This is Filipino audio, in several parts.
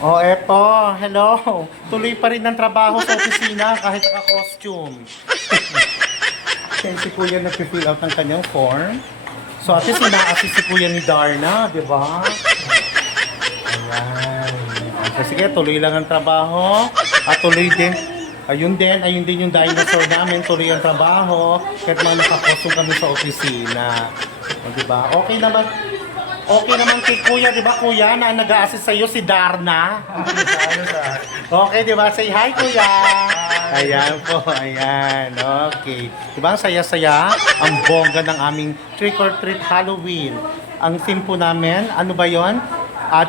Oh, eto. Hello. Tuloy pa rin ang trabaho sa opisina kahit naka-costume. Kaya si Kuya nag-fill out ng kanyang form. So, ate, sina-assist si Kuya ni Darna, di ba? Ayan. So, sige, tuloy lang ang trabaho. At tuloy din. Ayun din yung dinosaur namin. Tuloy ang trabaho. Kahit mga naka-costume kami sa opisina. O, di ba? Okay naman kay Kuya, di ba Kuya, na nag-a-assist sa'yo si Darna? Okay, di ba? Say hi, Kuya! Ayan po, ayan. Okay. Di ba ang saya-saya? Ang bongga ng aming Trick or Treat Halloween. Ang theme po namin, ano ba yon?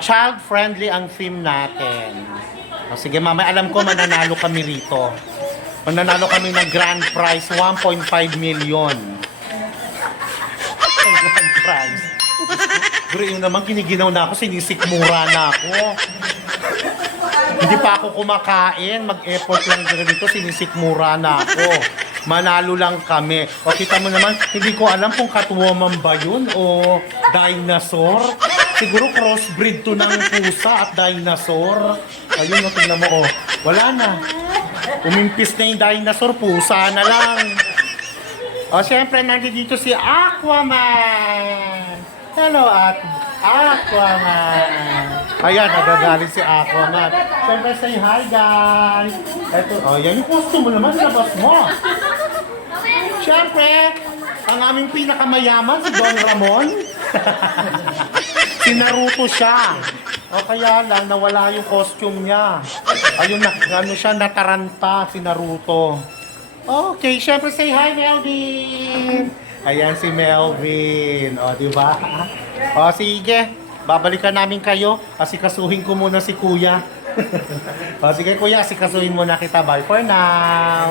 Child-friendly ang theme natin. O, sige, mama, alam ko mananalo kami rito. Mananalo kami ng grand prize, 1.5 million. Ang grand prize. Pero yun naman, kiniginaw na ako, sinisikmura na ako. Hindi pa ako kumakain, mag-effort lang dito, sinisikmura na ako. Manalo lang kami. O kita mo naman, hindi ko alam kung Catwoman ba yun o dinosaur. Siguro crossbreed to ng pusa at dinosaur. Ayun, tingnan mo, wala na. Umimpis na yung dinosaur, pusa na lang. O syempre, nandito si Aquaman. Hello, Aquaman. Ayan, nagagalit si Aquaman. Siyempre, say hi, guys. Ito, yan yung costume mo naman, labas mo. Siyempre, ang aming pinakamayaman, si Don Ramon. Sinaruto siya. O kaya lang, nawala yung costume niya. Ayun na, nataranta, si Naruto. Okay, siyempre, say hi, Melvin. Ayan si Melvin. O, di ba? O, sige. Babalikan namin kayo. Asikasuhin ko muna si Kuya. O, sige, Kuya. Asikasuhin muna kita. Bye for now.